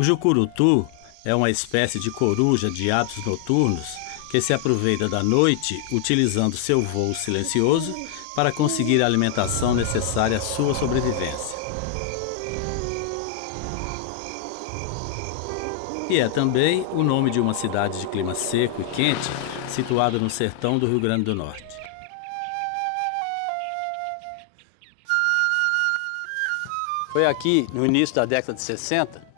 O jucurutu é uma espécie de coruja de hábitos noturnos que se aproveita da noite utilizando seu voo silencioso para conseguir a alimentação necessária à sua sobrevivência. E é também o nome de uma cidade de clima seco e quente, situada no sertão do Rio Grande do Norte. Foi aqui, no início da década de 60,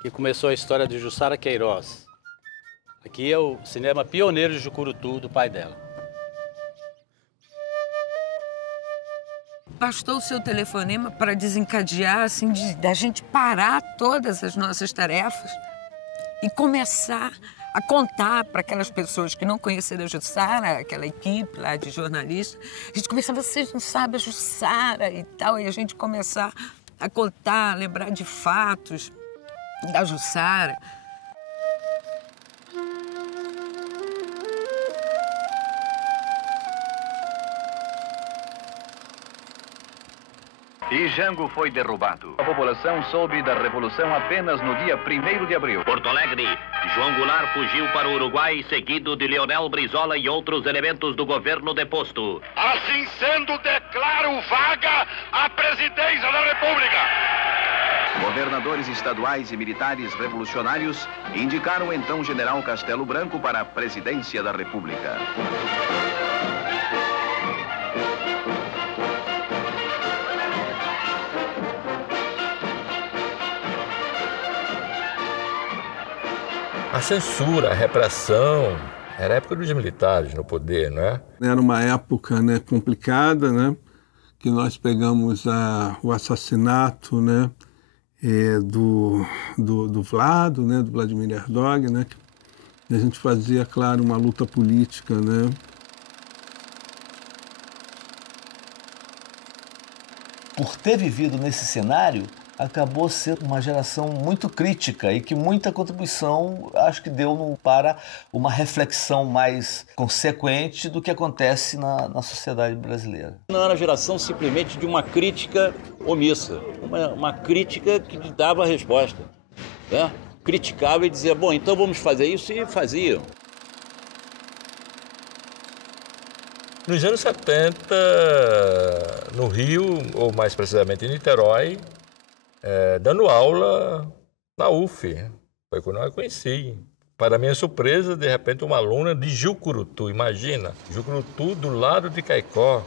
que começou a história de Jussara Queiroz. Aqui é o cinema pioneiro de Jucurutu do pai dela. Bastou o seu telefonema para desencadear, assim, da gente parar todas as nossas tarefas e começar a contar para aquelas pessoas que não conheceram a Jussara, aquela equipe lá de jornalistas. A gente começava, vocês não sabem a Jussara e tal, e a gente começar a contar, a lembrar de fatos da Jussara. E Jango foi derrubado. A população soube da revolução apenas no dia 1º de abril. Porto Alegre, João Goulart fugiu para o Uruguai, seguido de Leonel Brizola e outros elementos do governo deposto. Assim sendo, declaro vaga a presidência da República. Governadores estaduais e militares revolucionários indicaram então General Castelo Branco para a presidência da República. A censura, a repressão, era a época dos militares no poder, não é? Era uma época, né, complicada, né, que nós pegamos o assassinato, né, do Vlado, né, do Vladimir Herzog, né, e a gente fazia, claro, uma luta política, né. Por ter vivido nesse cenário, acabou sendo uma geração muito crítica e que muita contribuição acho que deu para uma reflexão mais consequente do que acontece na sociedade brasileira. Não era a geração simplesmente de uma crítica omissa, uma crítica que dava a resposta, né? Criticava e dizia, bom, então vamos fazer isso, e faziam. Nos anos 70, no Rio, ou mais precisamente em Niterói, dando aula na UF. Foi quando eu a conheci. Para minha surpresa, de repente, uma aluna de Jucurutu. Imagina, Jucurutu do lado de Caicó,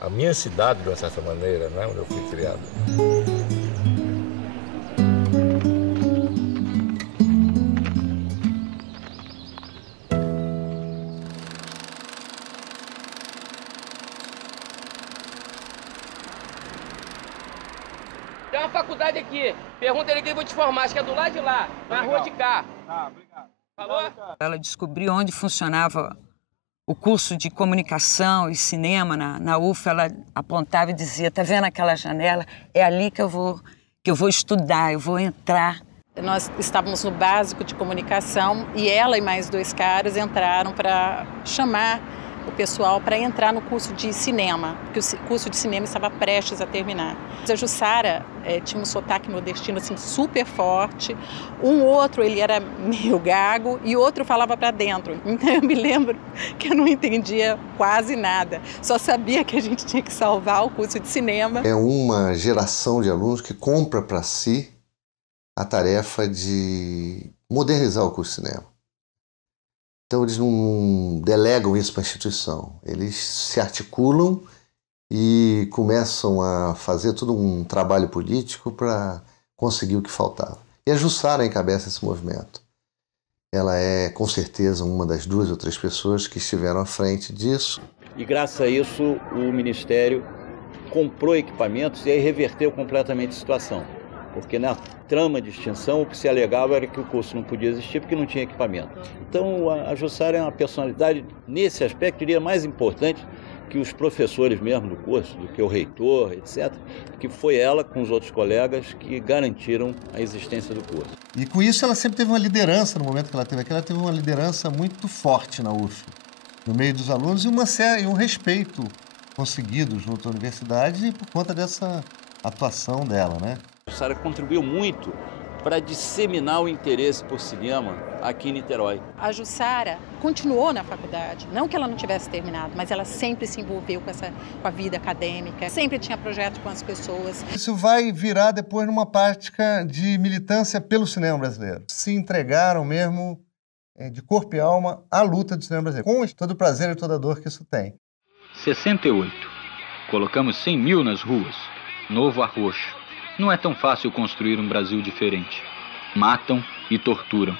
a minha cidade, de uma certa maneira, né, onde eu fui criado. Tem uma faculdade aqui. Pergunta ele que eu vou te formar. Acho que é do lado de lá, na rua de cá. Tá, obrigado. Falou? Ela descobriu onde funcionava o curso de comunicação e cinema na UF. Ela apontava e dizia, tá vendo aquela janela? É ali que eu vou estudar, eu vou entrar. Nós estávamos no básico de comunicação e ela e mais 2 caras entraram para chamar o pessoal para entrar no curso de cinema, porque o curso de cinema estava prestes a terminar. A Jussara tinha um sotaque nordestino assim, super forte, um outro ele era meio gago e outro falava para dentro. Então eu me lembro que eu não entendia quase nada, só sabia que a gente tinha que salvar o curso de cinema. É uma geração de alunos que compra para si a tarefa de modernizar o curso de cinema. Então, eles não delegam isso para a instituição. Eles se articulam e começam a fazer todo um trabalho político para conseguir o que faltava. E a Jussara encabeça esse movimento. Ela é, com certeza, uma das 2 ou 3 pessoas que estiveram à frente disso. E, graças a isso, o Ministério comprou equipamentos e aí reverteu completamente a situação. Porque na trama de extinção o que se alegava era que o curso não podia existir porque não tinha equipamento. Então a Jussara é uma personalidade, nesse aspecto, diria mais importante que os professores mesmo do curso, do que o reitor, etc., que foi ela com os outros colegas que garantiram a existência do curso. E com isso ela sempre teve uma liderança no momento que ela teve aqui, ela teve uma liderança muito forte na UF, no meio dos alunos, e um respeito conseguido junto à universidade por conta dessa atuação dela, né? A Jussara contribuiu muito para disseminar o interesse por cinema aqui em Niterói. A Jussara continuou na faculdade, não que ela não tivesse terminado, mas ela sempre se envolveu com a vida acadêmica, sempre tinha projeto com as pessoas. Isso vai virar depois numa prática de militância pelo cinema brasileiro. Se entregaram mesmo de corpo e alma à luta do cinema brasileiro, com todo o prazer e toda a dor que isso tem. 68. Colocamos 100 mil nas ruas. Novo Arroxo. Não é tão fácil construir um Brasil diferente. Matam e torturam.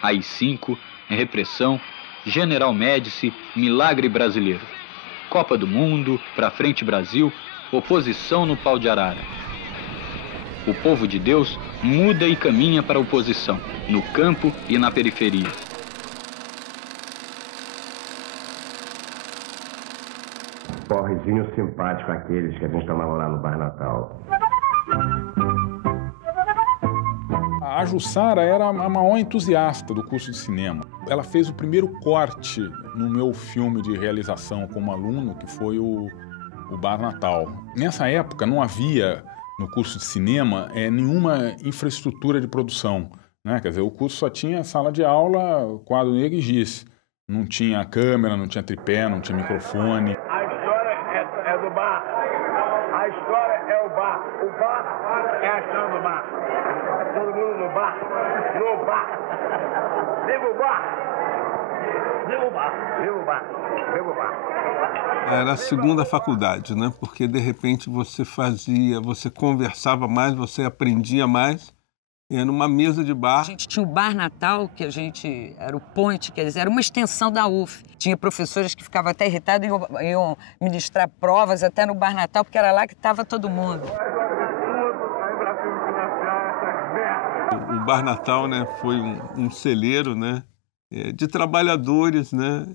AI-5, repressão, General Médici, milagre brasileiro. Copa do Mundo, Pra Frente Brasil, oposição no pau de arara. O povo de Deus muda e caminha para a oposição, no campo e na periferia. Porrezinho simpático aqueles que a gente tomava lá no Bar Natal. A Jussara era a maior entusiasta do curso de cinema. Ela fez o primeiro corte no meu filme de realização como aluno, que foi o Bar Natal. Nessa época não havia no curso de cinema nenhuma infraestrutura de produção, né? Quer dizer, o curso só tinha sala de aula, quadro negro e giz. Não tinha câmera, não tinha tripé, não tinha microfone. A história é do bar. A história é o bar. O bar é a chama do bar. Todo mundo no bar. No bar. Viva o bar. Viva o bar. Viva o bar. Viva o bar. Era a segunda faculdade, né? Porque de repente você conversava mais, você aprendia mais. Era uma mesa de bar. A gente tinha o Bar Natal, que era o point, quer dizer, era uma extensão da UF. Tinha professores que ficavam até irritados e iam ministrar provas até no Bar Natal, porque era lá que estava todo mundo. O Bar Natal, né, foi um celeiro, né, de trabalhadores, né,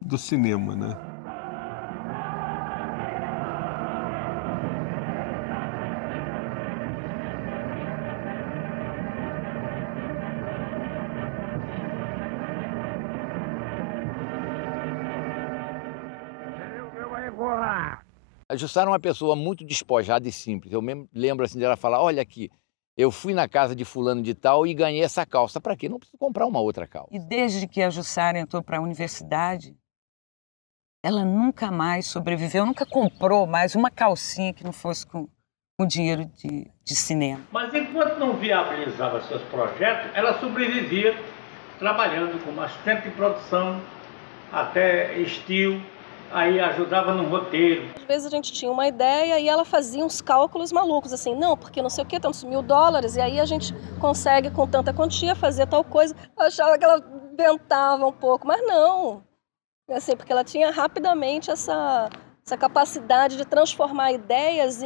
do cinema, né. A Jussara é uma pessoa muito despojada e simples. Eu mesmo lembro assim dela falar, olha aqui, eu fui na casa de fulano de tal e ganhei essa calça. Para quê? Não preciso comprar uma outra calça. E desde que a Jussara entrou para a universidade, ela nunca mais sobreviveu, nunca comprou mais uma calcinha que não fosse com dinheiro de cinema. Mas enquanto não viabilizava seus projetos, ela sobrevivia trabalhando como assistente de produção, até estilo. Aí ajudava no roteiro. Às vezes a gente tinha uma ideia e ela fazia uns cálculos malucos, assim, não, porque não sei o que, tantos $1000, e aí a gente consegue com tanta quantia fazer tal coisa. Eu achava que ela inventava um pouco, mas não. Assim, porque ela tinha rapidamente essa capacidade de transformar ideias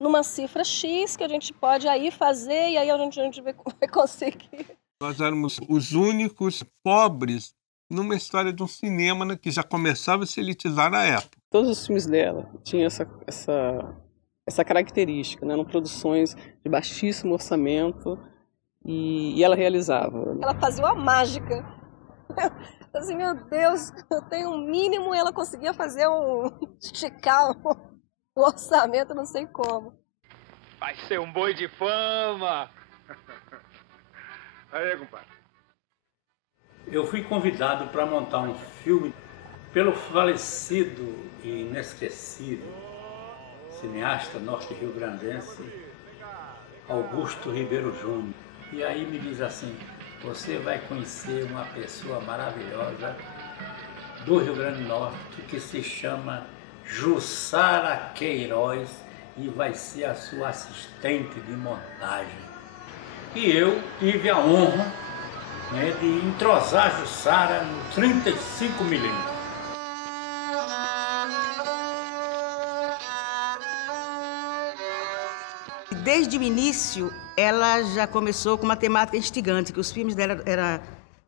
numa cifra X que a gente pode aí fazer e aí a gente vai conseguir. Nós éramos os únicos pobres numa história de um cinema, né, que já começava a se elitizar na época. Todos os filmes dela tinham essa característica, né? Eram produções de baixíssimo orçamento e ela realizava. Ela fazia uma mágica. Assim, meu Deus, eu tenho um mínimo e ela conseguia fazer esticar o orçamento, não sei como. Vai ser um boi de fama. Aí, compadre. Eu fui convidado para montar um filme pelo falecido e inesquecível cineasta norte-riograndense Augusto Ribeiro Júnior. E aí me diz assim, você vai conhecer uma pessoa maravilhosa do Rio Grande do Norte que se chama Jussara Queiroz e vai ser a sua assistente de montagem. E eu tive a honra, né, de entrosar a Jussara no 35mm. Desde o início, ela já começou com uma temática instigante, que os filmes dela eram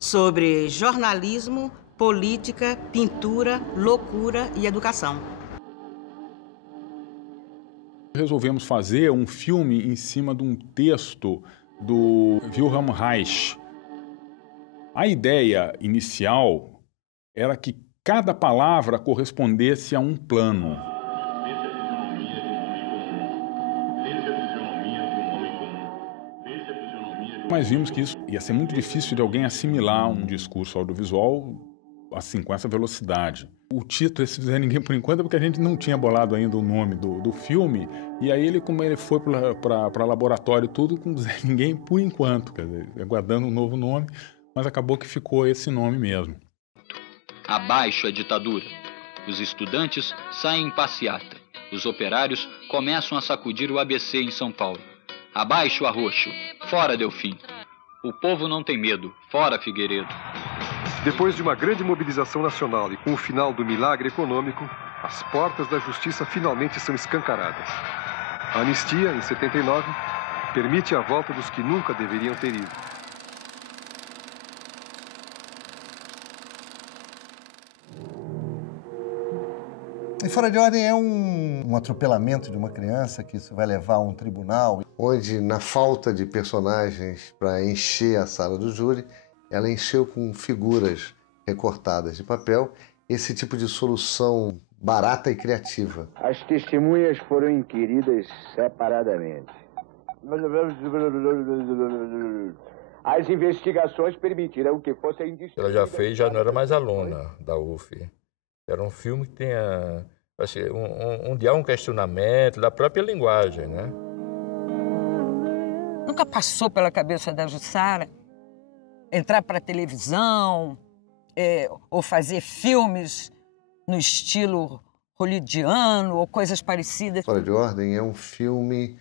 sobre jornalismo, política, pintura, loucura e educação. Resolvemos fazer um filme em cima de um texto do Wilhelm Reich. A ideia inicial era que cada palavra correspondesse a um plano. Mas vimos que isso ia ser muito difícil de alguém assimilar um discurso audiovisual assim, com essa velocidade. O título, esse Zé Ninguém por enquanto, é porque a gente não tinha bolado ainda o nome do filme, e aí como ele foi para laboratório e tudo, com Zé Ninguém por enquanto, quer dizer, aguardando um novo nome, mas acabou que ficou esse nome mesmo. Abaixo a ditadura. Os estudantes saem em passeata. Os operários começam a sacudir o ABC em São Paulo. Abaixo Arroxo, fora Delfim. O povo não tem medo, fora Figueiredo. Depois de uma grande mobilização nacional e com o final do milagre econômico, as portas da justiça finalmente são escancaradas. A anistia, em 79, permite a volta dos que nunca deveriam ter ido. E Fora de Ordem é um atropelamento de uma criança que isso vai levar a um tribunal. Onde, na falta de personagens para encher a sala do júri, ela encheu com figuras recortadas de papel, esse tipo de solução barata e criativa. As testemunhas foram inquiridas separadamente. As investigações permitiram que fossem... Ela já fez, já não era mais aluna da UF. Era um filme que tinha assim, um questionamento da própria linguagem, né? Nunca passou pela cabeça da Jussara entrar para a televisão ou fazer filmes no estilo hollywoodiano ou coisas parecidas? Fora de Ordem é um filme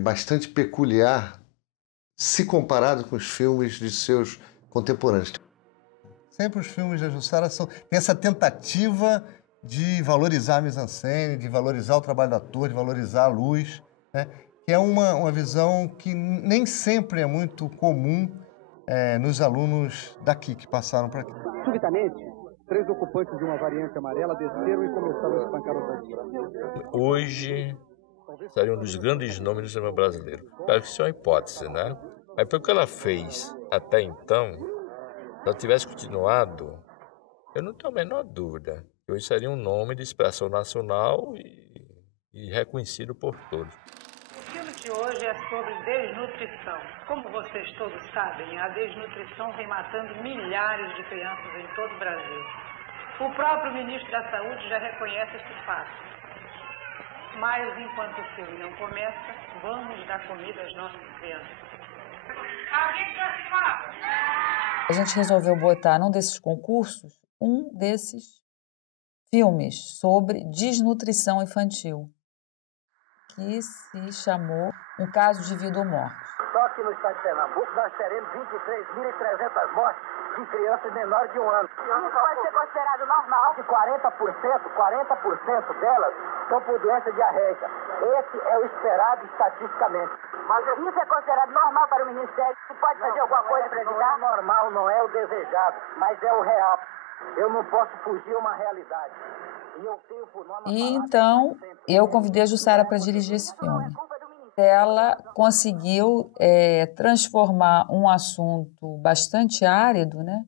bastante peculiar se comparado com os filmes de seus contemporâneos. Sempre os filmes da Jussara tem essa tentativa de valorizar a mise-en-scène, de valorizar o trabalho do ator, de valorizar a luz, né? Que é uma visão que nem sempre é muito comum nos alunos daqui, que passaram por aqui. Subitamente, 3 ocupantes de uma variante amarela desceram e começaram a espancar os bandidos. Hoje, seria um dos grandes nomes do cinema brasileiro. Claro que isso é uma hipótese, né? Mas pelo que ela fez até então, se ela tivesse continuado, eu não tenho a menor dúvida que hoje seria um nome de expressão nacional e reconhecido por todos. O filme de hoje é sobre desnutrição. Como vocês todos sabem, a desnutrição vem matando milhares de crianças em todo o Brasil. O próprio ministro da Saúde já reconhece esse fato. Mas enquanto o filme não começa, vamos dar comida às nossas crianças. A gente resolveu botar num desses concursos um desses filmes sobre desnutrição infantil, que se chamou Um Caso de Vida ou Morte. Só que no estado de Pernambuco nós teremos 23.300 mortes de crianças menores de 1 ano. Isso pode ser considerado normal? De 40% delas são por doença diarreica. Esse é o esperado estatisticamente. Mas isso é considerado normal para o Ministério? Você pode fazer alguma coisa para evitar? Não é normal, não é o desejado, mas é o real. Eu não posso fugir a uma realidade. E então, eu convidei a Jussara para dirigir esse filme. Ela conseguiu transformar um assunto bastante árido, né,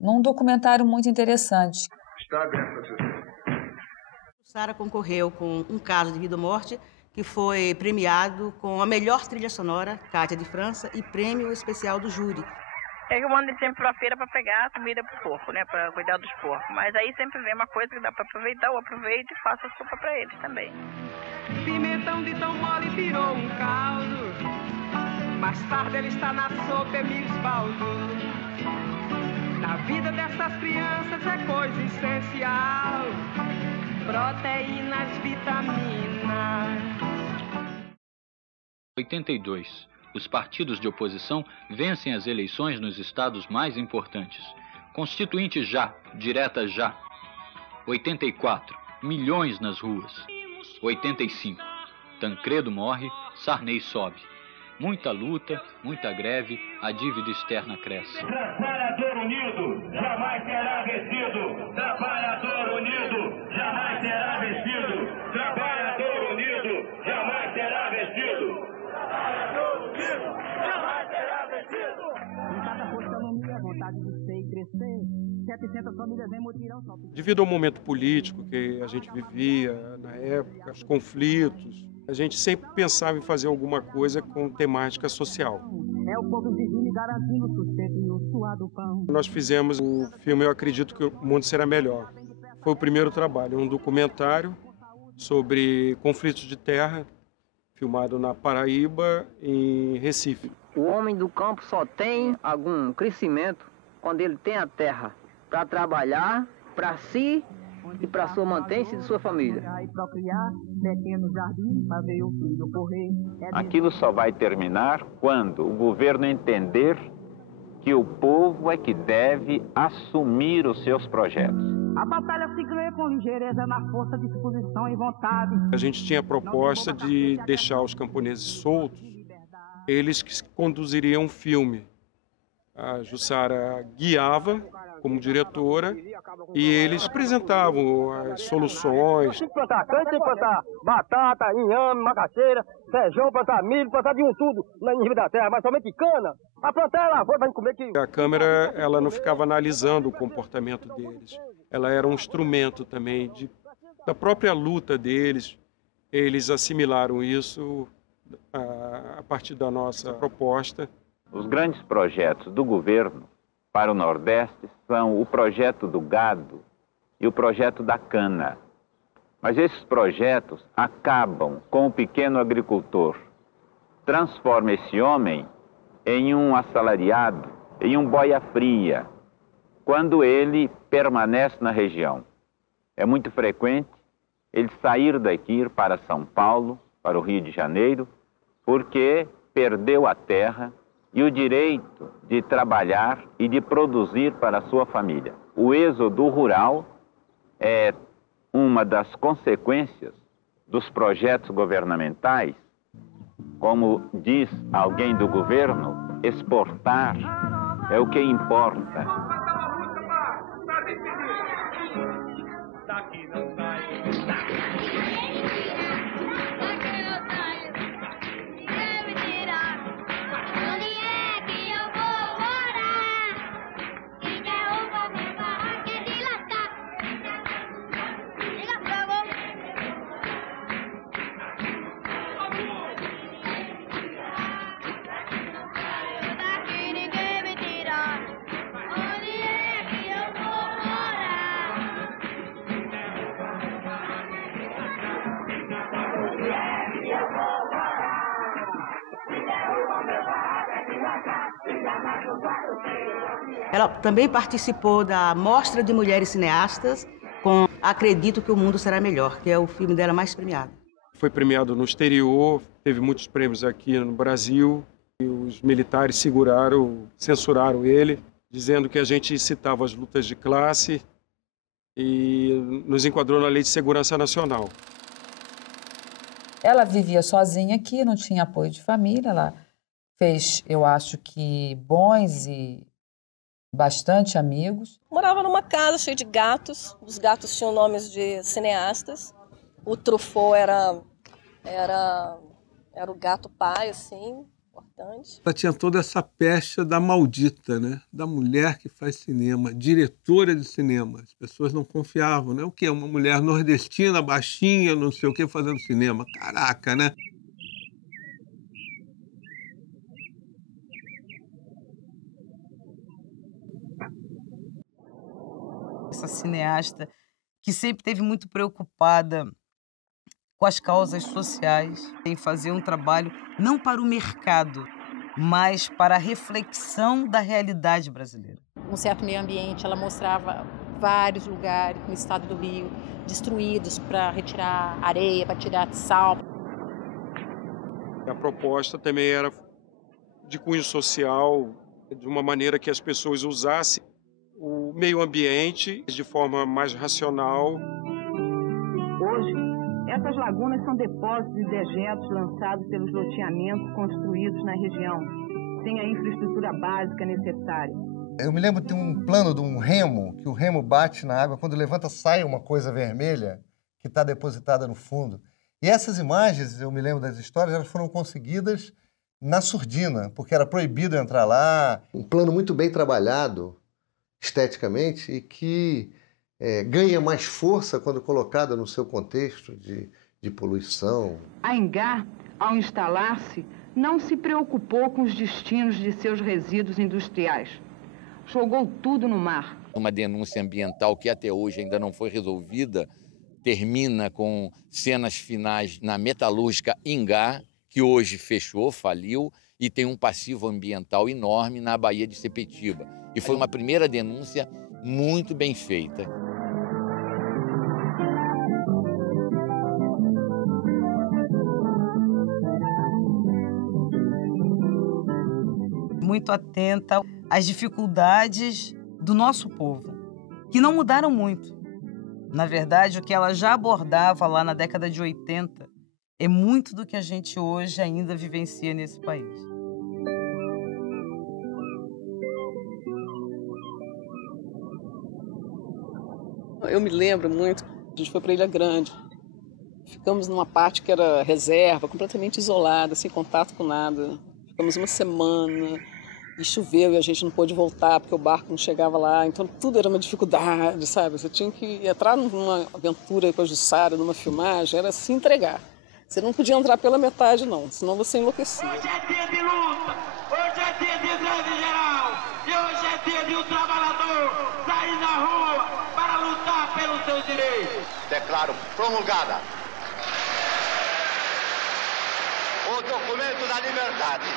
num documentário muito interessante. Jussara concorreu com Um Caso de Vida ou Morte, que foi premiado com a melhor trilha sonora, Cátia de França, e prêmio especial do júri. Eu mando ele sempre pra feira para pegar comida pro porco, né, para cuidar dos porcos. Mas aí sempre vem uma coisa que dá para aproveitar, eu aproveito e faço sopa para eles também. Pimentão de tão mole virou um caldo. Mais tarde ele está na sopa, Emisvaldo. Na vida dessas crianças é coisa essencial. Proteínas, vitaminas. 82. Os partidos de oposição vencem as eleições nos estados mais importantes. Constituinte já, direta já. 84. Milhões nas ruas. 85. Tancredo morre, Sarney sobe. Muita luta, muita greve, a dívida externa cresce. Trabalhador unido jamais será vencido. Trabalhador unido jamais será vencido. Trabalhador unido jamais será vencido. Trabalhador unido jamais será vencido. Em cada economia, vontade de ser e crescer. 700 famílias em mutirão. Devido ao momento político que a gente vivia na época, os conflitos, a gente sempre pensava em fazer alguma coisa com temática social. É o povo exigindo, garantindo o sustento e o suado pão. Nós fizemos o filme Eu Acredito que o Mundo Será Melhor. Foi o primeiro trabalho, um documentário sobre conflitos de terra, filmado na Paraíba e em Recife. O homem do campo só tem algum crescimento quando ele tem a terra para trabalhar para si e para sua mantença e de sua família. Aquilo só vai terminar quando o governo entender que o povo é que deve assumir os seus projetos. A batalha se ganha com ligeireza, na força, disposição e vontade. A gente tinha a proposta de deixar os camponeses soltos, eles que conduziriam o filme. A Jussara guiava como diretora e eles apresentavam as soluções. Tem que plantar cana, tem que plantar batata, inhame, macaxeira, feijão, plantar milho, plantar de um tudo na nível da terra, mas somente cana. A plantar ela foi para gente comer que... A câmera ela não ficava analisando o comportamento deles. Ela era um instrumento também da própria luta deles. Eles assimilaram isso a partir da nossa proposta. Os grandes projetos do governo para o Nordeste são o projeto do gado e o projeto da cana. Mas esses projetos acabam com o pequeno agricultor. Transforma esse homem em um assalariado, em um boia-fria, quando ele permanece na região. É muito frequente ele sair daqui ir para São Paulo, para o Rio de Janeiro, porque perdeu a terra e o direito de trabalhar e de produzir para a sua família. O êxodo rural é uma das consequências dos projetos governamentais. Como diz alguém do governo, exportar é o que importa. Ela também participou da Mostra de Mulheres Cineastas com Acredito que o Mundo Será Melhor, que é o filme dela mais premiado. Foi premiado no exterior, teve muitos prêmios aqui no Brasil. E os militares censuraram ele, dizendo que a gente citava as lutas de classe e nos enquadrou na Lei de Segurança Nacional. Ela vivia sozinha aqui, não tinha apoio de família. Ela fez, eu acho que, bons e bastante amigos. Morava numa casa cheia de gatos. Os gatos tinham nomes de cineastas. O Truffaut era o gato pai, assim, importante. Ela tinha toda essa pecha da maldita, né? Da mulher que faz cinema, diretora de cinema. As pessoas não confiavam, né? O quê? Uma mulher nordestina, baixinha, não sei o quê, fazendo cinema. Caraca, né? Essa cineasta que sempre esteve muito preocupada com as causas sociais, em fazer um trabalho não para o mercado, mas para a reflexão da realidade brasileira. Um certo meio ambiente, ela mostrava vários lugares no estado do Rio destruídos para retirar areia, para tirar sal. A proposta também era de cunho social, de uma maneira que as pessoas usassem o meio ambiente de forma mais racional. Hoje, essas lagunas são depósitos de dejetos lançados pelos loteamentos construídos na região, sem a infraestrutura básica necessária. Eu me lembro de um plano de um remo, que o remo bate na água, quando levanta sai uma coisa vermelha que está depositada no fundo. E essas imagens, eu me lembro das histórias, elas foram conseguidas na surdina, porque era proibido entrar lá. Um plano muito bem trabalhado esteticamente e que ganha mais força quando colocada no seu contexto de poluição. A Engar, ao instalar-se, não se preocupou com os destinos de seus resíduos industriais. Jogou tudo no mar. Uma denúncia ambiental que até hoje ainda não foi resolvida, termina com cenas finais na metalúrgica Ingá, que hoje fechou, faliu, e tem um passivo ambiental enorme na Baía de Sepetiba. E foi uma primeira denúncia muito bem feita. Muito atenta às dificuldades do nosso povo, que não mudaram muito. Na verdade, o que ela já abordava lá na década de 80 é muito do que a gente hoje ainda vivencia nesse país. Eu me lembro muito, a gente foi para Ilha Grande. Ficamos numa parte que era reserva, completamente isolada, sem contato com nada. Ficamos uma semana e choveu e a gente não pôde voltar porque o barco não chegava lá. Então tudo era uma dificuldade, sabe? Você tinha que entrar numa aventura com a Jussara, numa filmagem, era se entregar. Você não podia entrar pela metade, não, senão você enlouquecia. Hoje é dia de luta, hoje é dia de greve geral, e hoje é dia de um trabalhador sair na rua para lutar pelos seus direitos. Declaro promulgada o documento da liberdade,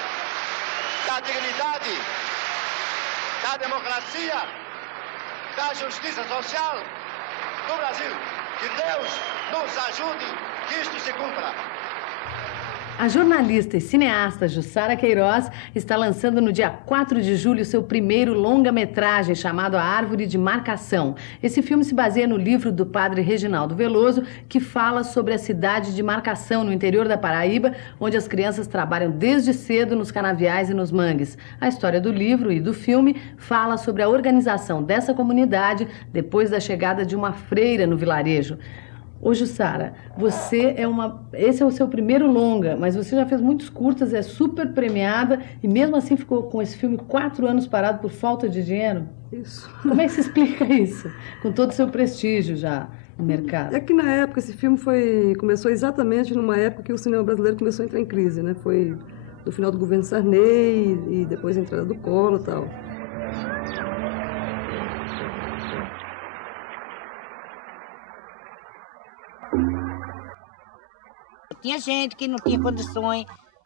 da dignidade, da democracia, da justiça social do Brasil. Que Deus nos ajude que isto se cumpra. A jornalista e cineasta Jussara Queiroz está lançando no dia 4 de julho seu primeiro longa-metragem chamado A Árvore de Marcação. Esse filme se baseia no livro do padre Reginaldo Veloso, que fala sobre a cidade de Marcação, no interior da Paraíba, onde as crianças trabalham desde cedo nos canaviais e nos mangues. A história do livro e do filme fala sobre a organização dessa comunidade depois da chegada de uma freira no vilarejo. Ô Jussara, esse é o seu primeiro longa, mas você já fez muitos curtas, é super premiada e mesmo assim ficou com esse filme 4 anos parado por falta de dinheiro? Isso. Como é que se explica isso? Com todo o seu prestígio já no mercado. É que na época esse filme começou exatamente numa época que o cinema brasileiro começou a entrar em crise, né? Foi no final do governo Sarney e depois a entrada do Collor e tal. Tinha gente que não tinha condições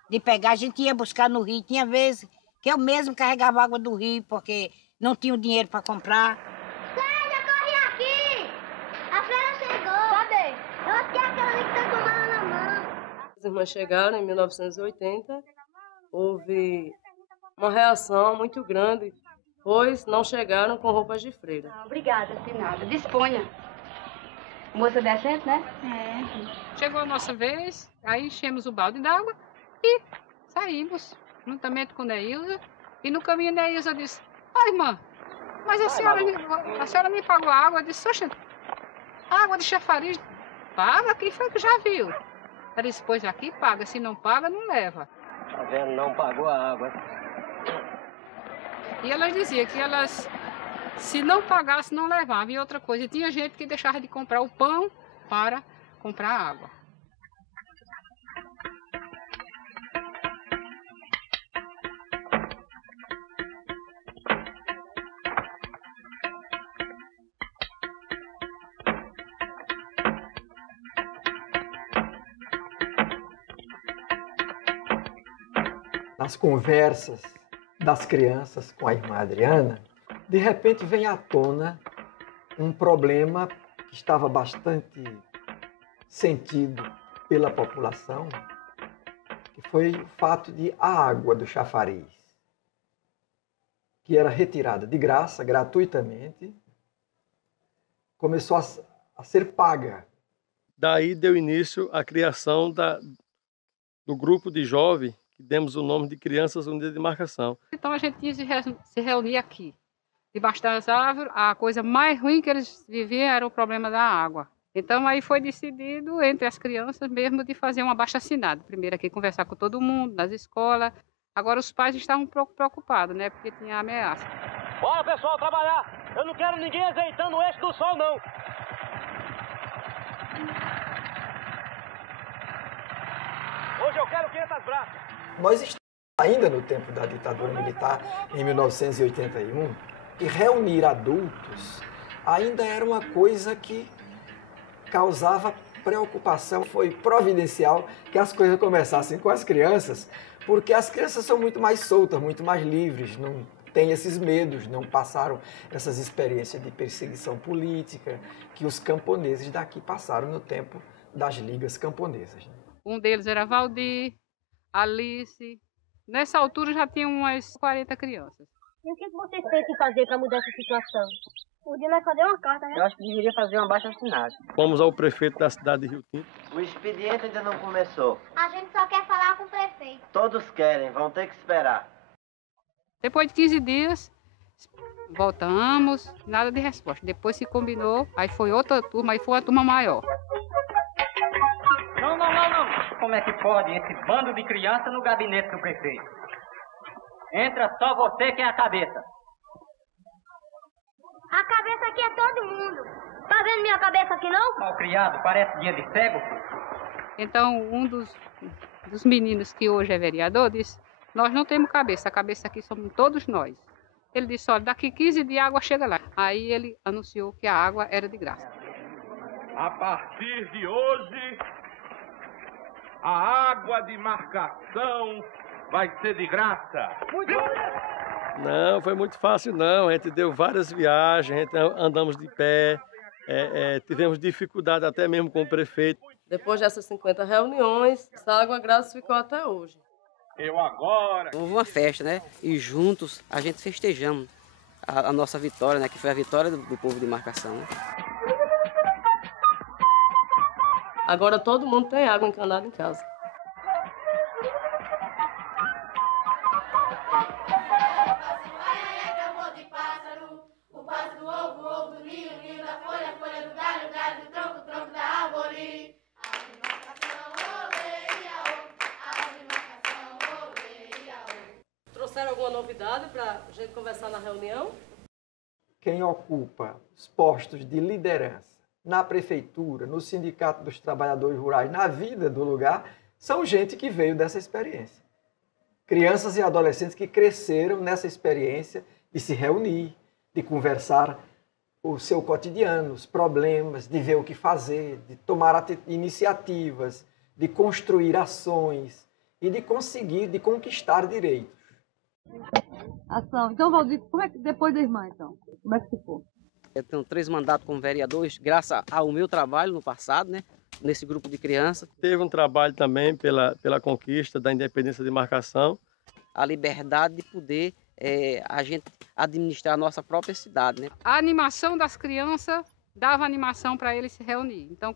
de pegar, a gente ia buscar no rio. Tinha vezes que eu mesmo carregava água do rio porque não tinha o dinheiro para comprar. Célia, corre aqui! A feira chegou! Cadê? Eu tenho aquela ali que tá com mala na mão. As irmãs chegaram em 1980, houve uma reação muito grande, pois não chegaram com roupas de freira. Obrigada, de nada. Disponha. Moça decente, né? É. Chegou a nossa vez, aí enchemos o balde d'água e saímos, juntamente com a Neilza. E no caminho a Neilza disse, irmã, mas a senhora me pagou a água? Eu disse, oxe, água de chafariz, paga? Quem foi que já viu? Ela disse, pois aqui paga, se não paga, não leva. Tá vendo, não pagou a água. E elas diziam que elas... Se não pagasse, não levava. E outra coisa, tinha gente que deixava de comprar o pão para comprar água. Nas conversas das crianças com a irmã Adriana, de repente vem à tona um problema que estava bastante sentido pela população, que foi o fato de a água do chafariz, que era retirada de graça, gratuitamente, começou a ser paga. Daí deu início à criação do grupo de jovens, que demos o nome de Crianças Unidas de Marcação. Então a gente tinha se reunir aqui. Debaixo das árvores, a coisa mais ruim que eles viviam era o problema da água. Então aí foi decidido entre as crianças mesmo de fazer um abaixo-assinado. Primeiro aqui conversar com todo mundo, nas escolas. Agora os pais estavam um pouco preocupados, né? Porque tinha ameaça. Bora pessoal, trabalhar! Eu não quero ninguém azeitando o eixo do sol, não! Hoje eu quero 500 braças! Nós estamos ainda no tempo da ditadura militar, em 1981, e reunir adultos ainda era uma coisa que causava preocupação. Foi providencial que as coisas começassem com as crianças, porque as crianças são muito mais soltas, muito mais livres, não têm esses medos, não passaram essas experiências de perseguição política que os camponeses daqui passaram no tempo das ligas camponesas. Um deles era Valdir, Alice. Nessa altura já tinha umas 40 crianças. E o que vocês pensam em fazer para mudar essa situação? Podia fazer uma carta, né? Eu acho que deveria fazer um abaixo-assinado. Fomos ao prefeito da cidade de Rio Tinto. O expediente ainda não começou. A gente só quer falar com o prefeito. Todos querem, vão ter que esperar. Depois de 15 dias, voltamos, nada de resposta. Depois se combinou, aí foi outra turma, aí foi uma turma maior. Não. Como é que pode esse bando de criança no gabinete do prefeito? Entra só você que é a cabeça. A cabeça aqui é todo mundo. Tá vendo minha cabeça aqui, não? Malcriado, parece dia de cego. Então, um dos meninos que hoje é vereador disse, nós não temos cabeça, a cabeça aqui somos todos nós. Ele disse, olha, daqui 15 dias a água chega lá. Aí ele anunciou que a água era de graça. A partir de hoje, a água de Marcação vai ser de graça. Não, foi muito fácil não, a gente deu várias viagens, andamos de pé, tivemos dificuldade até mesmo com o prefeito. Depois dessas 50 reuniões, essa água grátis ficou até hoje. Eu agora... Houve uma festa, né? E juntos a gente festejamos a nossa vitória, né? Que foi a vitória do povo de Marcação, né? Agora todo mundo tem água encanada em casa. Trouxeram alguma novidade para a gente conversar na reunião? Quem ocupa os postos de liderança na prefeitura, no Sindicato dos Trabalhadores Rurais, na vida do lugar, são gente que veio dessa experiência. Crianças e adolescentes que cresceram nessa experiência de se reunir, de conversar o seu cotidiano, os problemas, de ver o que fazer, de tomar iniciativas, de construir ações e de conseguir, de conquistar direitos. Ação. Então, Valdir, como é que depois da irmã, então? Como é que ficou? Eu tenho 3 mandatos como vereador, graças ao meu trabalho no passado, né? Nesse grupo de crianças. Teve um trabalho também pela conquista da independência de Marcação. A liberdade de poder a gente administrar a nossa própria cidade, né? A animação das crianças dava animação para eles se reunir. Então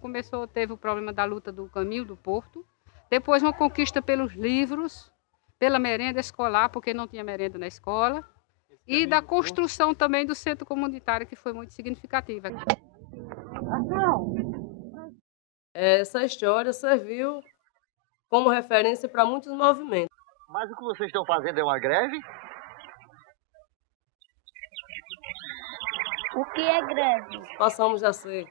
teve o problema da luta do caminho do Porto, depois uma conquista pelos livros, pela merenda escolar, porque não tinha merenda na escola, e da construção também do centro comunitário, que foi muito significativa. Essa história serviu como referência para muitos movimentos. Mas o que vocês estão fazendo é uma greve? O que é greve? Passamos a ser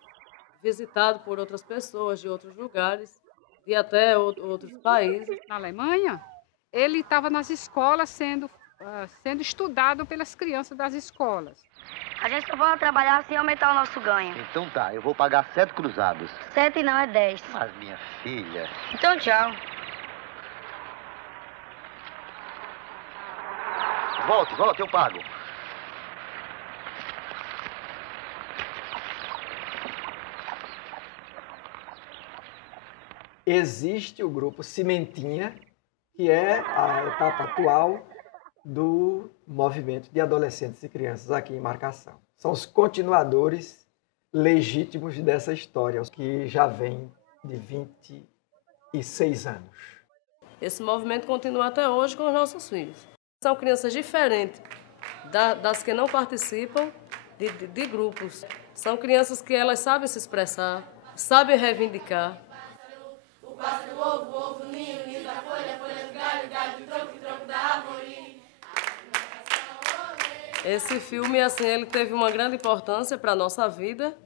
visitados por outras pessoas de outros lugares e até outros países. Na Alemanha, ele estava nas escolas sendo estudado pelas crianças das escolas. A gente só vai trabalhar sem aumentar o nosso ganho. Então tá, eu vou pagar 7 cruzados. 7 não, é 10. Mas minha filha... Então tchau. Volte, eu pago. Existe o grupo Cimentinha, que é a etapa atual do movimento de adolescentes e crianças aqui em Marcação. São os continuadores legítimos dessa história, que já vem de 26 anos. Esse movimento continua até hoje com os nossos filhos. São crianças diferentes das que não participam de grupos. São crianças que elas sabem se expressar, sabem reivindicar. O pássaro, o ovo, ninho, ninho da folha, folha do galho, galho do tronco, tronco da árvore. Esse filme, assim, ele teve uma grande importância para a nossa vida,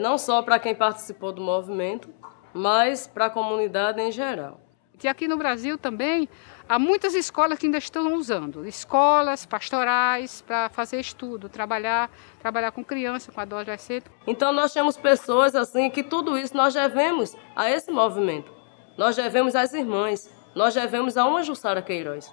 não só para quem participou do movimento, mas para a comunidade em geral. E aqui no Brasil também, Há muitas escolas que ainda estão usando, escolas pastorais para fazer estudo, trabalhar com criança, com adolescente. Então nós temos pessoas assim que tudo isso nós devemos a esse movimento. Nós devemos às irmãs, nós devemos a uma Jussara Queiroz.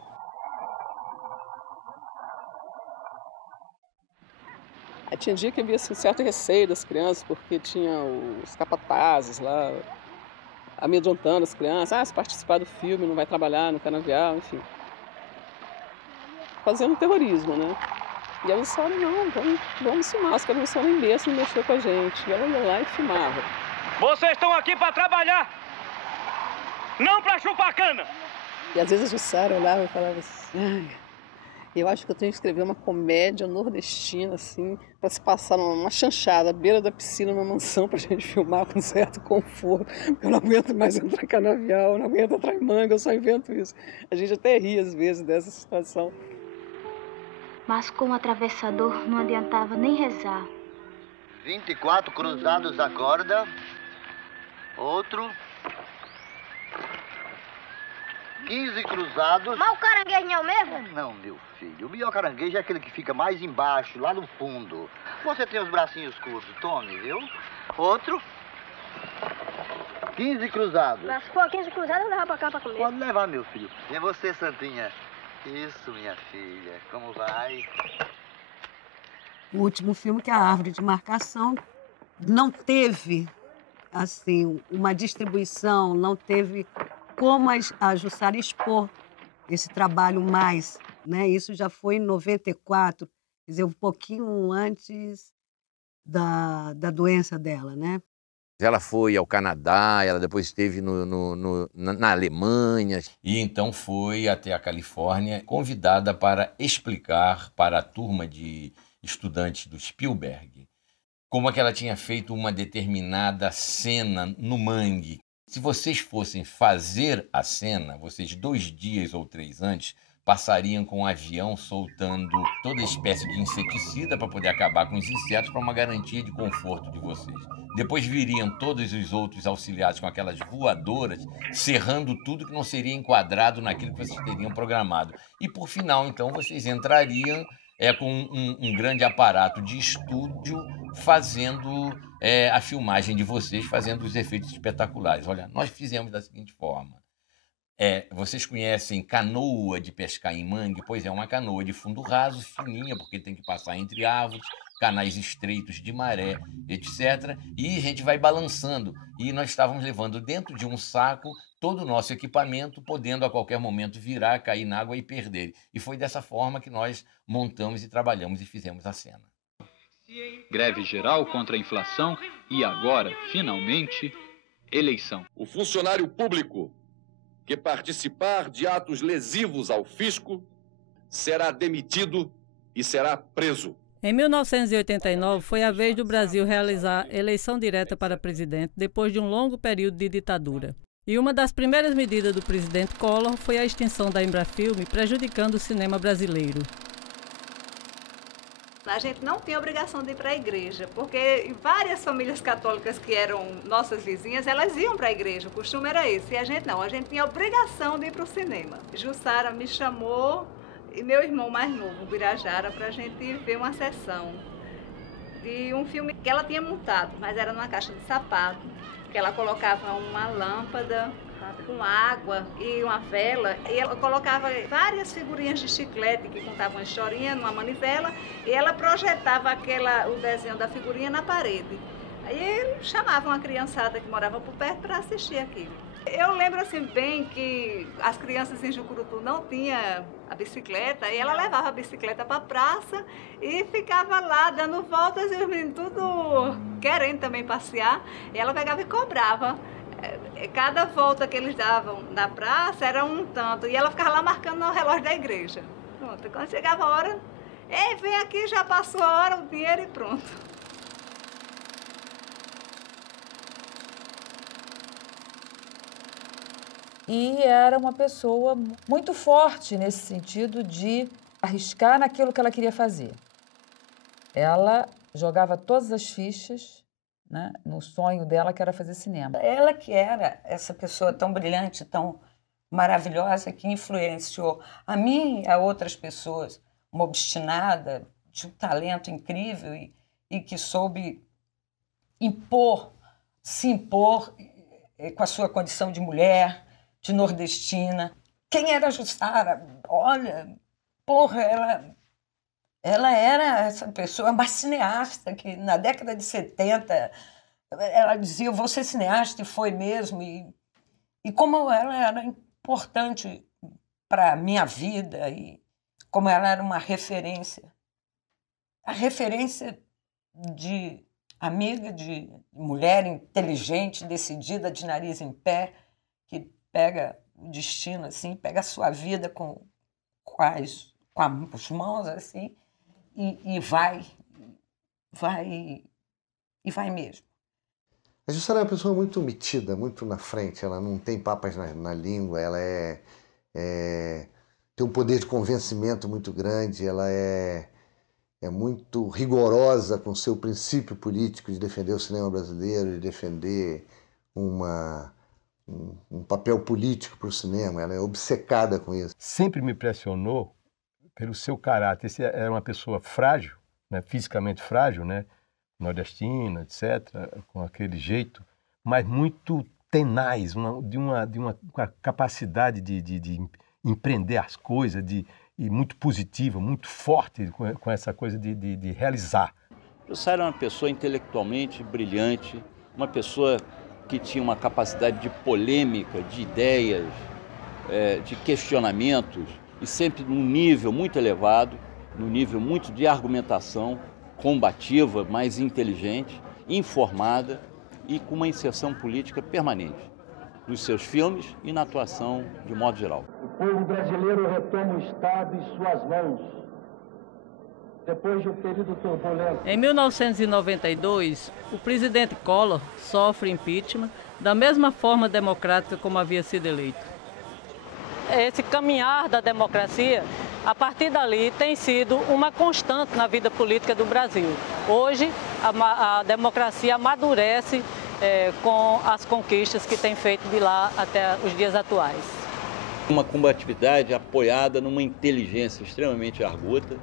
Aí tinha dia que havia assim, certo receio das crianças, porque tinha os capatazes lá amedrontando as crianças. Se participar do filme não vai trabalhar no canavial, enfim. Fazendo terrorismo, né? E a Jussara, não, vamos filmar. As crianças não nem besta, não mexeu com a gente. E ela ia lá e filmava. Vocês estão aqui para trabalhar, não para chupar cana. E às vezes a Jussara olhava e falava assim, eu acho que eu tenho que escrever uma comédia nordestina, assim, para se passar numa chanchada, à beira da piscina, numa mansão, para a gente filmar com certo conforto. Eu não aguento mais entrar em canavial, eu não aguento entrar em manga, eu só invento isso. A gente até ri, às vezes, dessa situação. Mas com o atravessador não adiantava nem rezar. 24 cruzados a corda. Outro. 15 cruzados. Mas o caranguejo não é o mesmo? Não, meu filho. O melhor caranguejo é aquele que fica mais embaixo, lá no fundo. Você tem os bracinhos curtos, tome, viu? Outro. 15 cruzados. Mas se for 15 cruzados, eu levar pra cá pra comer. Pode levar, meu filho. E você, Santinha? Isso, minha filha. Como vai? O último filme, que é A Árvore de Marcação, não teve, assim, uma distribuição, não teve como a Jussara expor esse trabalho mais, né? Isso já foi em 94, quer dizer, um pouquinho antes da doença dela, né? Ela foi ao Canadá, ela depois esteve na Alemanha e então foi até a Califórnia, convidada para explicar para a turma de estudantes do Spielberg como é que ela tinha feito uma determinada cena no mangue. Se vocês fossem fazer a cena, vocês 2 dias ou 3 antes passariam com um avião soltando toda espécie de inseticida para poder acabar com os insetos, para uma garantia de conforto de vocês. Depois viriam todos os outros auxiliares com aquelas voadoras, serrando tudo que não seria enquadrado naquilo que vocês teriam programado. E por final, então, vocês entrariam com um grande aparato de estúdio fazendo a filmagem de vocês, fazendo os efeitos espetaculares. Olha, nós fizemos da seguinte forma. Vocês conhecem canoa de pescar em mangue? Pois é, uma canoa de fundo raso, fininha, porque tem que passar entre árvores, canais estreitos de maré, etc. E a gente vai balançando. E nós estávamos levando dentro de um saco todo o nosso equipamento, podendo a qualquer momento virar, cair na água e perder. E foi dessa forma que nós montamos e trabalhamos e fizemos a cena. Greve geral contra a inflação e agora, finalmente, eleição. O funcionário público que participar de atos lesivos ao fisco será demitido e será preso. Em 1989, foi a vez do Brasil realizar eleição direta para presidente depois de um longo período de ditadura. E uma das primeiras medidas do presidente Collor foi a extinção da Embrafilme, prejudicando o cinema brasileiro. A gente não tinha obrigação de ir para a igreja, porque várias famílias católicas que eram nossas vizinhas, elas iam para a igreja, o costume era esse. E a gente não, a gente tinha obrigação de ir para o cinema. Jussara me chamou e meu irmão mais novo, o Birajara, para a gente ver uma sessão de um filme que ela tinha montado, mas era numa caixa de sapato, que ela colocava uma lâmpada com água e uma vela, e ela colocava várias figurinhas de chiclete que contavam uma historinha numa manivela, e ela projetava o desenho da figurinha na parede. Aí chamavam a criançada que morava por perto para assistir aquilo. Eu lembro assim bem que as crianças em Jucurutu não tinham a bicicleta, e ela levava a bicicleta para a praça e ficava lá dando voltas, e os meninos tudo querendo também passear, e ela pegava e cobrava. Cada volta que eles davam na praça era um tanto, e ela ficava lá marcando no relógio da igreja. Pronto, quando chegava a hora, vem aqui, já passou a hora, o dinheiro e pronto. E era uma pessoa muito forte nesse sentido de arriscar naquilo que ela queria fazer. Ela jogava todas as fichas, né, no sonho dela, que era fazer cinema. Ela que era essa pessoa tão brilhante, tão maravilhosa que influenciou a mim e a outras pessoas, uma obstinada, de um talento incrível e que soube se impor com a sua condição de mulher, de nordestina. Quem era a Jussara? Olha, porra, ela era essa pessoa, uma cineasta que na década de 70 ela dizia, eu vou ser cineasta, e foi mesmo. E como ela era importante para a minha vida e como ela era uma referência. A referência de amiga, de mulher inteligente, decidida, de nariz em pé, que pega o destino, assim, pega a sua vida com as mãos, assim, e vai mesmo. A Jussara é uma pessoa muito metida, muito na frente, ela não tem papas na língua, ela tem um poder de convencimento muito grande, ela é muito rigorosa com o seu princípio político de defender o cinema brasileiro, de defender um papel político para o cinema, ela é obcecada com isso. Sempre me impressionou pelo seu caráter. Você era uma pessoa frágil, né, fisicamente frágil, né, nordestina, etc., com aquele jeito, mas muito tenaz, de uma capacidade de empreender as coisas, e muito positiva, muito forte com essa coisa de realizar. Jussara era uma pessoa intelectualmente brilhante, uma pessoa que tinha uma capacidade de polêmica, de ideias, de questionamentos, e sempre num nível muito elevado, num nível muito de argumentação, combativa, mas inteligente, informada e com uma inserção política permanente nos seus filmes e na atuação de modo geral. O povo brasileiro retoma o Estado em suas mãos, depois de um período turbulento. Em 1992, o presidente Collor sofre impeachment da mesma forma democrática como havia sido eleito. Esse caminhar da democracia, a partir dali, tem sido uma constante na vida política do Brasil. Hoje, a democracia amadurece com as conquistas que tem feito de lá até os dias atuais. Uma combatividade apoiada numa inteligência extremamente arguta,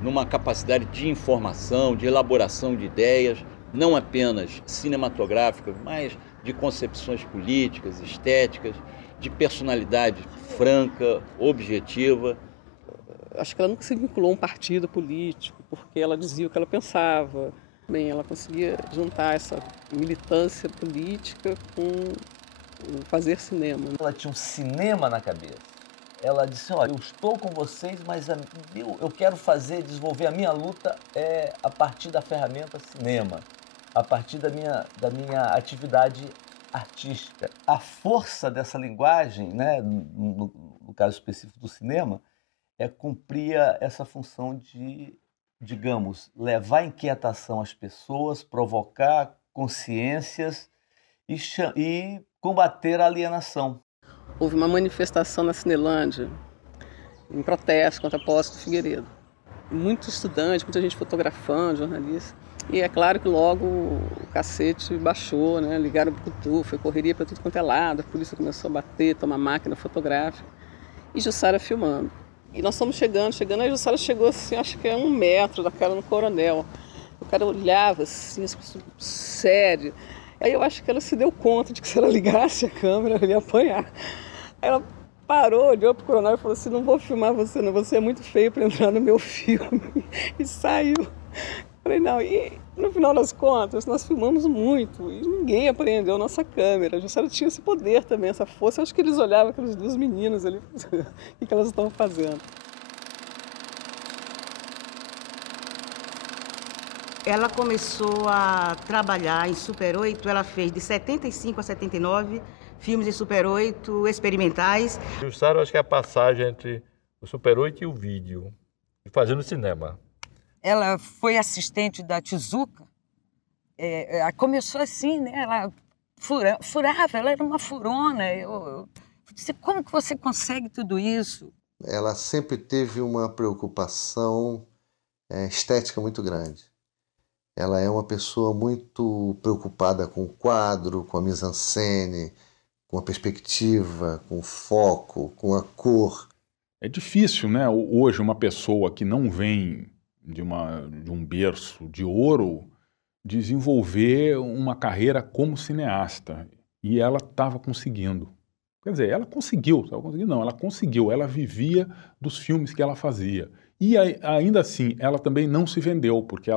numa capacidade de informação, de elaboração de ideias, não apenas cinematográficas, mas de concepções políticas, estéticas, de personalidade franca, objetiva. Acho que ela nunca se vinculou a um partido político, porque ela dizia o que ela pensava. Bem, ela conseguia juntar essa militância política com fazer cinema. Ela tinha um cinema na cabeça. Ela disse, olha, eu estou com vocês, mas eu quero desenvolver a minha luta a partir da ferramenta cinema, a partir da minha atividade artística. A força dessa linguagem, né, no caso específico do cinema, cumpria essa função de, digamos, levar inquietação às pessoas, provocar consciências e combater a alienação. Houve uma manifestação na Cinelândia, em protesto contra a posse do Figueiredo. Muito estudante, muita gente fotografando, jornalista. E é claro que logo o cacete baixou, né? Ligaram o Brucutu, foi correria para tudo quanto é lado, a polícia começou a bater, tomar máquina fotográfica. E Jussara filmando. E nós fomos chegando, aí a Jussara chegou assim, acho que 1 metro da cara no coronel. O cara olhava assim, sério. Aí eu acho que ela se deu conta de que se ela ligasse a câmera, ela ia apanhar. Aí ela parou, olhou pro coronel e falou assim, não vou filmar você não, você é muito feio para entrar no meu filme. E saiu. Falei, não, e no final das contas, nós filmamos muito e ninguém apreendeu a nossa câmera. A Jussara tinha esse poder também, essa força. Eu acho que eles olhavam aquelas 2 meninas ali, o que elas estavam fazendo. Ela começou a trabalhar em Super 8, ela fez de 75 a 79 filmes em Super 8 experimentais. Jussara, eu acho que é a passagem entre o Super 8 e o vídeo, fazendo cinema. Ela foi assistente da Tezuka, começou assim, né? Ela furava, ela era uma furona. Eu disse, como que você consegue tudo isso? Ela sempre teve uma preocupação estética muito grande. Ela é uma pessoa muito preocupada com o quadro, com a mise-en-scène, com a perspectiva, com o foco, com a cor. É difícil, né? Hoje, uma pessoa que não vem de um berço de ouro desenvolver uma carreira como cineasta. E ela estava conseguindo. Quer dizer, ela conseguiu, ela conseguiu, ela vivia dos filmes que ela fazia. E ainda assim, ela também não se vendeu, porque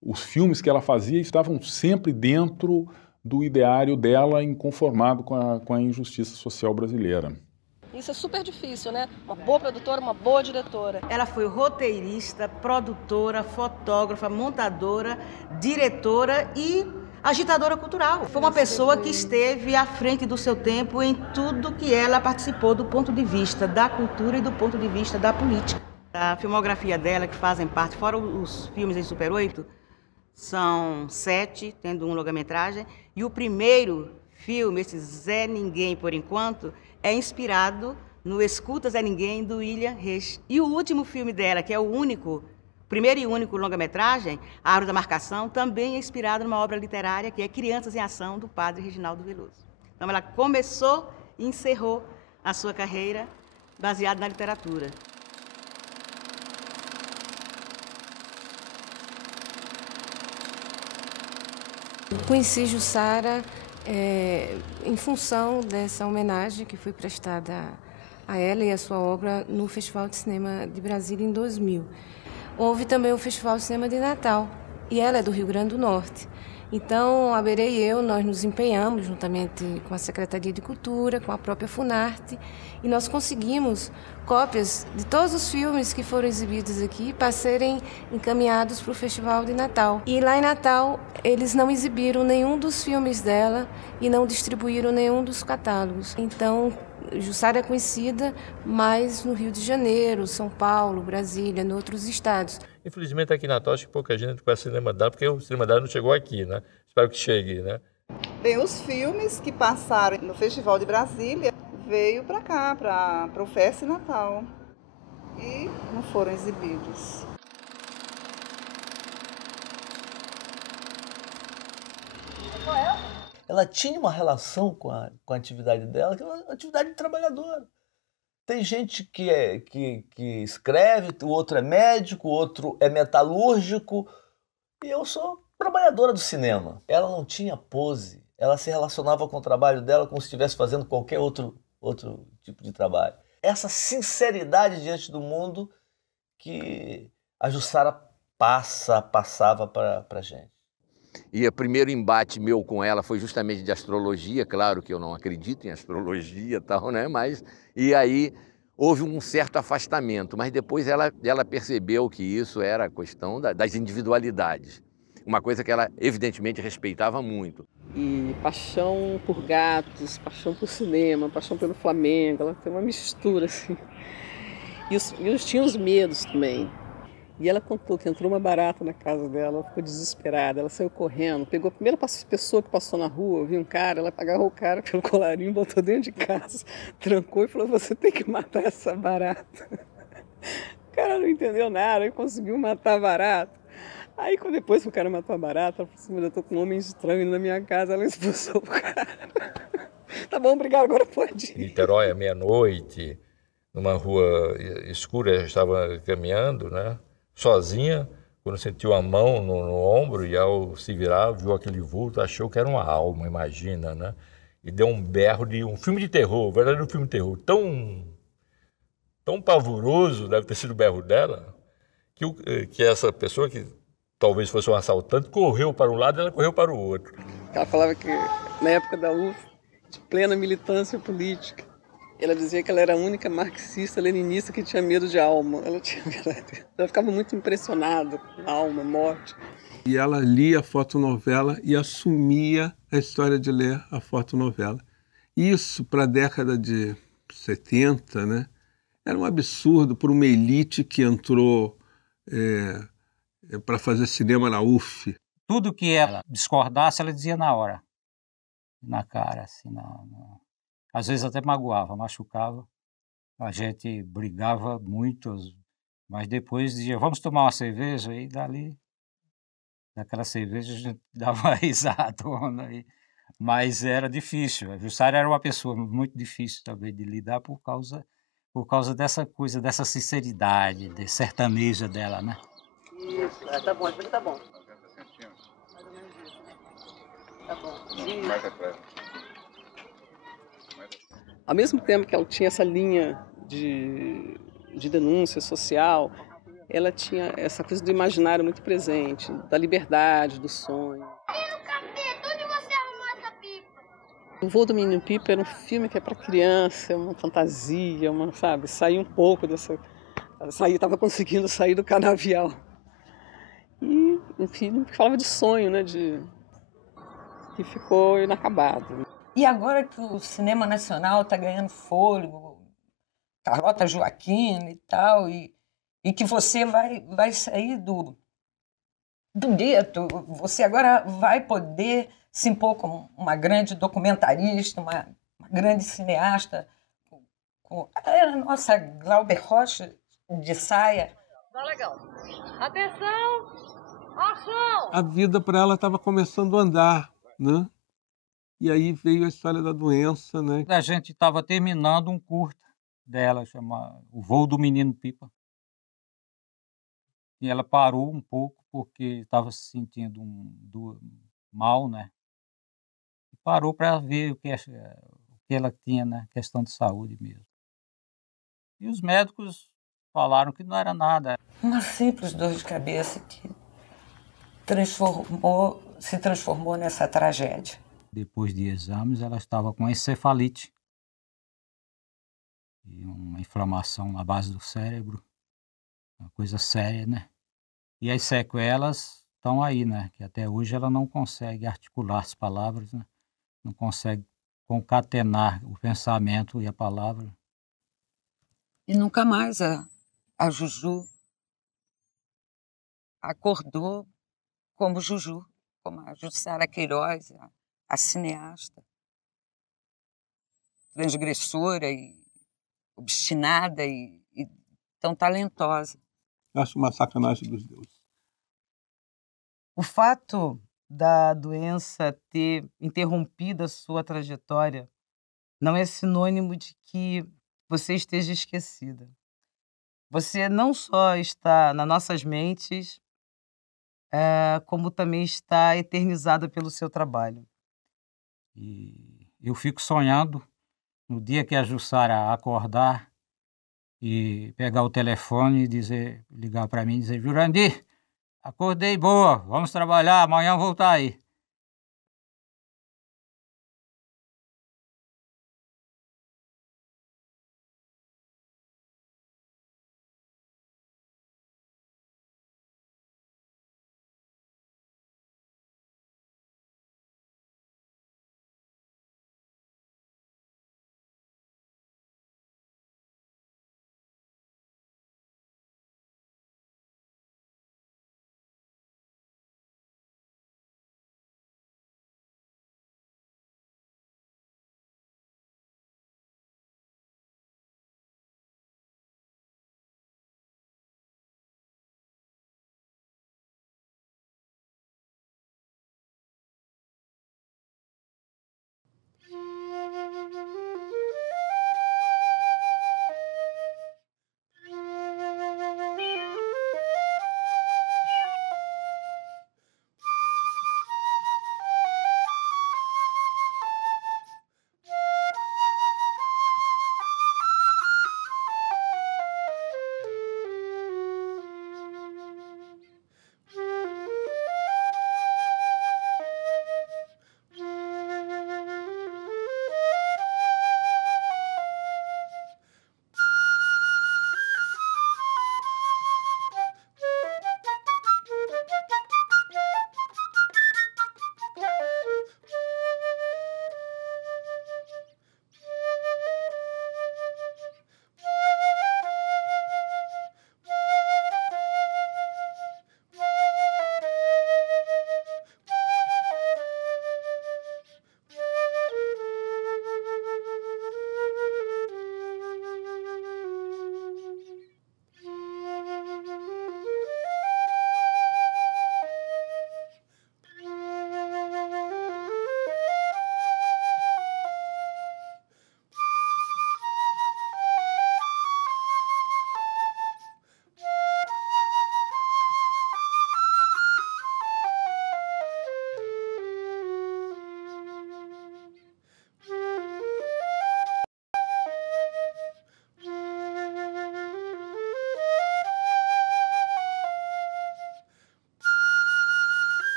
os filmes que ela fazia estavam sempre dentro do ideário dela, inconformado com a injustiça social brasileira. Isso é super difícil, né? Uma boa produtora, uma boa diretora. Ela foi roteirista, produtora, fotógrafa, montadora, diretora e agitadora cultural. Foi uma pessoa que esteve à frente do seu tempo em tudo que ela participou do ponto de vista da cultura e do ponto de vista da política. A filmografia dela, que fazem parte, fora os filmes em Super 8, são 7, tendo um longa-metragem, e o primeiro filme, esse Zé Ninguém por enquanto, é inspirado no Escuta Zé Ninguém, do William Reich. E o último filme dela, que é o primeiro e único longa-metragem, A Árvore da Marcação, também é inspirado numa obra literária que é Crianças em Ação, do padre Reginaldo Veloso. Então ela começou e encerrou a sua carreira baseada na literatura. Conheci Jussara em função dessa homenagem que foi prestada a ela e a sua obra no Festival de Cinema de Brasília em 2000. Houve também o Festival de Cinema de Natal, e ela é do Rio Grande do Norte. Então, a Berê e eu, nós nos empenhamos, juntamente com a Secretaria de Cultura, com a própria Funarte, e nós conseguimos cópias de todos os filmes que foram exibidos aqui para serem encaminhados para o Festival de Natal. E lá em Natal, eles não exibiram nenhum dos filmes dela e não distribuíram nenhum dos catálogos. Então, Jussara é conhecida mais no Rio de Janeiro, São Paulo, Brasília, em outros estados. Infelizmente aqui em Natal acho que pouca gente conhece o Cinema dela, porque o Cinema dela não chegou aqui, né? Espero que chegue, né? Bem, os filmes que passaram no Festival de Brasília veio para cá, para o Festa Natal, e não foram exibidos. Ela tinha uma relação com a atividade dela, que é uma atividade trabalhadora. Tem gente que escreve, o outro é médico, o outro é metalúrgico, e eu sou trabalhadora do cinema. Ela não tinha pose, ela se relacionava com o trabalho dela como se estivesse fazendo qualquer outro tipo de trabalho. Essa sinceridade diante do mundo que a Jussara passava para a gente. E o primeiro embate meu com ela foi justamente de astrologia, claro que eu não acredito em astrologia e tal, né? E aí houve um certo afastamento, mas depois ela percebeu que isso era a questão das individualidades, uma coisa que ela evidentemente respeitava muito. E paixão por gatos, paixão por cinema, paixão pelo Flamengo, ela tem uma mistura assim. E tinha os medos também. E ela contou que entrou uma barata na casa dela, ela ficou desesperada, ela saiu correndo, pegou a primeira pessoa que passou na rua, viu um cara, ela agarrou o cara pelo colarinho, botou dentro de casa, trancou e falou, você tem que matar essa barata. O cara não entendeu nada, ele conseguiu matar a barata. Aí depois que o cara matou a barata, ela falou assim, eu tô com um homem estranho na minha casa, ela expulsou o cara. Tá bom, obrigado, agora pode ir. Niterói, à meia-noite, numa rua escura, eu estava caminhando, né? Sozinha, quando sentiu a mão no ombro e ao se virar, viu aquele vulto, achou que era uma alma, imagina, né? E deu um berro de um filme de terror, verdadeiro filme de terror, tão pavoroso, deve ter sido o berro dela, que essa pessoa, que talvez fosse um assaltante, correu para um lado e ela correu para o outro. Ela falava que na época da UF, de plena militância política, ela dizia que ela era a única marxista-leninista que tinha medo de alma. Ela ficava muito impressionada com alma, morte. E ela lia a fotonovela e assumia a história de ler a fotonovela. Isso, para a década de 70, né, era um absurdo para uma elite que entrou para fazer cinema na UF. Tudo que ela discordasse, ela dizia na hora, na cara, assim, às vezes até magoava, machucava. A gente brigava muito, mas depois dizia, vamos tomar uma cerveja? E daquela cerveja a gente dava uma risadona. Mas era difícil. A Jussara era uma pessoa muito difícil também de lidar por causa dessa coisa, dessa sinceridade, de sertaneja dela, né? Isso, tá bom, acho que tá bom. Tá bom. Mais atrás. Ao mesmo tempo que ela tinha essa linha de denúncia social, ela tinha essa coisa do imaginário muito presente, da liberdade, do sonho. O Voo do Menino Pipa era um filme que é para criança, uma fantasia, sabe, sair um pouco dessa... Estava conseguindo sair do canavial. E, enfim, falava de sonho, né, que ficou inacabado. E agora que o cinema nacional está ganhando fôlego, Carlota Joaquina e tal, e que você vai sair do gueto, você agora vai poder se impor como uma grande documentarista, uma grande cineasta, com a nossa Glauber Rocha de saia. Tá legal. Atenção! Ação! A vida para ela estava começando a andar, né? E aí veio a história da doença, né? A gente estava terminando um curta dela, chama O Voo do Menino Pipa. E ela parou um pouco porque estava se sentindo mal, né? E parou para ver o que ela tinha, né? Questão de saúde mesmo. E os médicos falaram que não era nada. Uma simples dor de cabeça que se transformou nessa tragédia. Depois de exames, ela estava com encefalite e uma inflamação na base do cérebro, uma coisa séria, né? E as sequelas estão aí, né? Que até hoje ela não consegue articular as palavras, né? Não consegue concatenar o pensamento e a palavra. E nunca mais a Juju acordou como Juju, como a Jussara Queiroz, a cineasta, transgressora e obstinada e tão talentosa. Acho uma sacanagem dos deuses. O fato da doença ter interrompido a sua trajetória não é sinônimo de que você esteja esquecida. Você não só está nas nossas mentes, como também está eternizada pelo seu trabalho. E eu fico sonhando no dia que a Jussara acordar e pegar o telefone e ligar para mim e dizer: Jurandir, acordei boa, vamos trabalhar, amanhã eu vou estar aí.